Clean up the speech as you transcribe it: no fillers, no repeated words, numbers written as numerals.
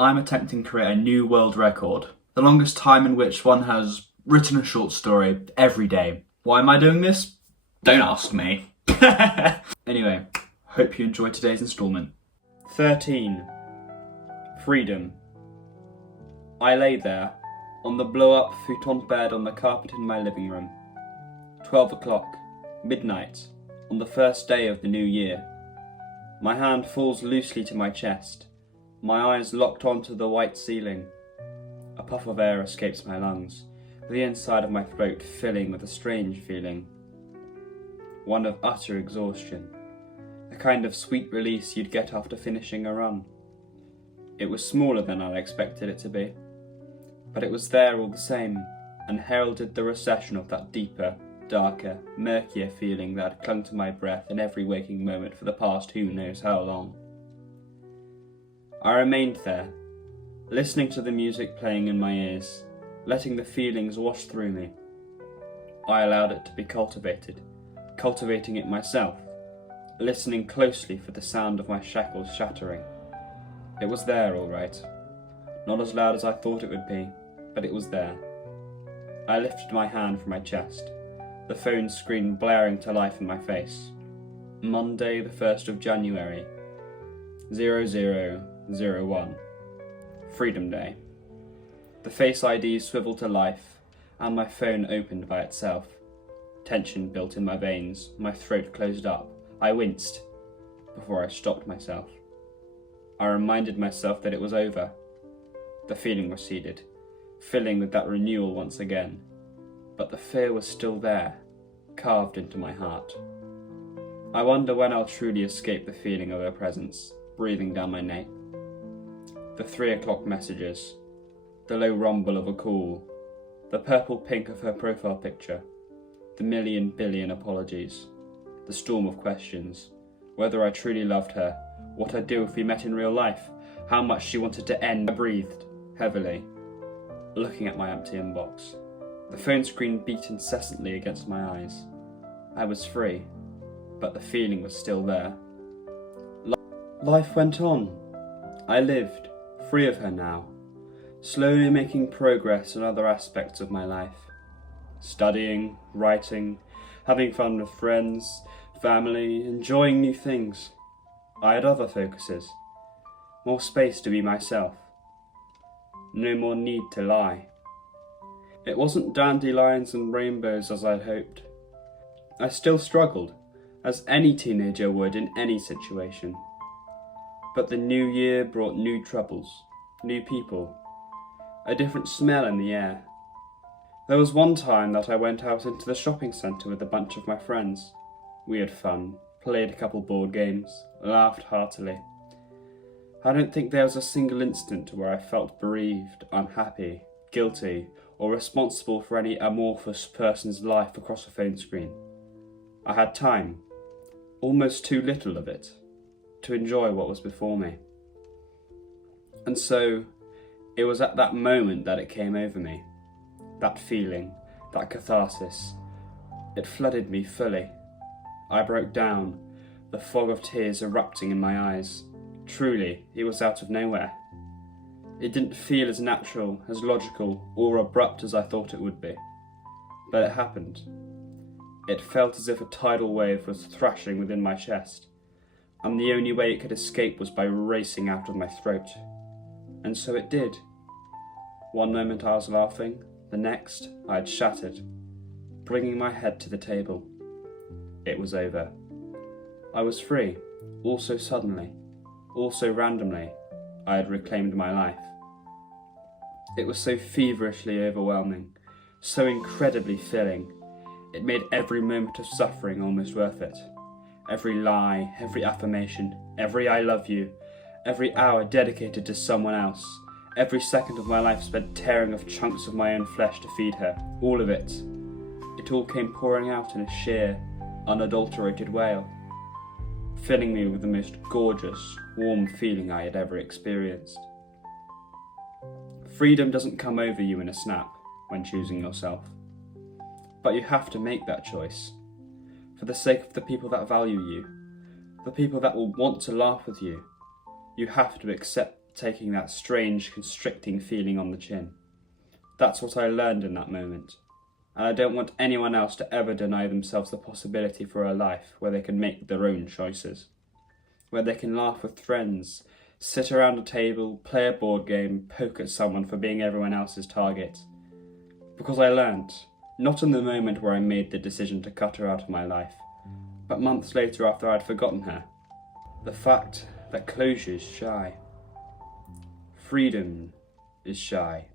I'm attempting to create a new world record. The longest time in which one has written a short story every day. Why am I doing this? Don't ask me. Anyway, hope you enjoyed today's instalment. 13. Freedom. I lay there, on the blow-up futon bed on the carpet in my living room. 12 o'clock, midnight, on the first day of the new year. My hand falls loosely to my chest, my eyes locked onto the white ceiling. A puff of air escapes my lungs, the inside of my throat filling with a strange feeling. One of utter exhaustion, a kind of sweet release you'd get after finishing a run. It was smaller than I expected it to be, but it was there all the same, and heralded the recession of that deeper, darker, murkier feeling that had clung to my breath in every waking moment for the past who knows how long. I remained there, listening to the music playing in my ears, letting the feelings wash through me. I allowed it to be cultivated, cultivating it myself, listening closely for the sound of my shackles shattering. It was there, all right. Not as loud as I thought it would be, but it was there. I lifted my hand from my chest, the phone screen blaring to life in my face. Monday, the 1st of January, 0001. Freedom Day. The Face ID swiveled to life, and my phone opened by itself. Tension built in my veins, my throat closed up. I winced, before I stopped myself. I reminded myself that it was over. The feeling receded, filling with that renewal once again. But the fear was still there, carved into my heart. I wonder when I'll truly escape the feeling of her presence, breathing down my neck. The 3 o'clock messages, the low rumble of a call, the purple pink of her profile picture, the million billion apologies, the storm of questions, whether I truly loved her, what I'd do if we met in real life, how much she wanted to end. I breathed heavily, looking at my empty inbox. The phone screen beat incessantly against my eyes. I was free, but the feeling was still there. Life went on. I lived, free of her now, slowly making progress in other aspects of my life. Studying, writing, having fun with friends, family, enjoying new things. I had other focuses, more space to be myself. No more need to lie. It wasn't dandelions and rainbows as I'd hoped. I still struggled, as any teenager would in any situation. But the new year brought new troubles, new people, a different smell in the air. There was one time that I went out into the shopping centre with a bunch of my friends. We had fun, played a couple board games, laughed heartily. I don't think there was a single instant where I felt bereaved, unhappy, guilty, or responsible for any amorphous person's life across a phone screen. I had time, almost too little of it, to enjoy what was before me. And so, it was at that moment that it came over me. That feeling, that catharsis. It flooded me fully. I broke down, the fog of tears erupting in my eyes. Truly, it was out of nowhere. It didn't feel as natural, as logical, or abrupt as I thought it would be. But it happened. It felt as if a tidal wave was thrashing within my chest, and the only way it could escape was by racing out of my throat. And so it did. One moment I was laughing, the next I had shattered, bringing my head to the table. It was over. I was free, all so suddenly, all so randomly. I had reclaimed my life. It was so feverishly overwhelming, so incredibly filling. It made every moment of suffering almost worth it. Every lie, every affirmation, every I love you, every hour dedicated to someone else, every second of my life spent tearing off chunks of my own flesh to feed her, all of it. It all came pouring out in a sheer, unadulterated wail, filling me with the most gorgeous, warm feeling I had ever experienced. Freedom doesn't come over you in a snap when choosing yourself, but you have to make that choice, for the sake of the people that value you, the people that will want to laugh with you. You have to accept taking that strange, constricting feeling on the chin. That's what I learned in that moment, and I don't want anyone else to ever deny themselves the possibility for a life where they can make their own choices, where they can laugh with friends, sit around a table, play a board game, poke at someone for being everyone else's target. Because I learned, not in the moment where I made the decision to cut her out of my life, but months later after I'd forgotten her, the fact that closure's shy. Freedom is shy.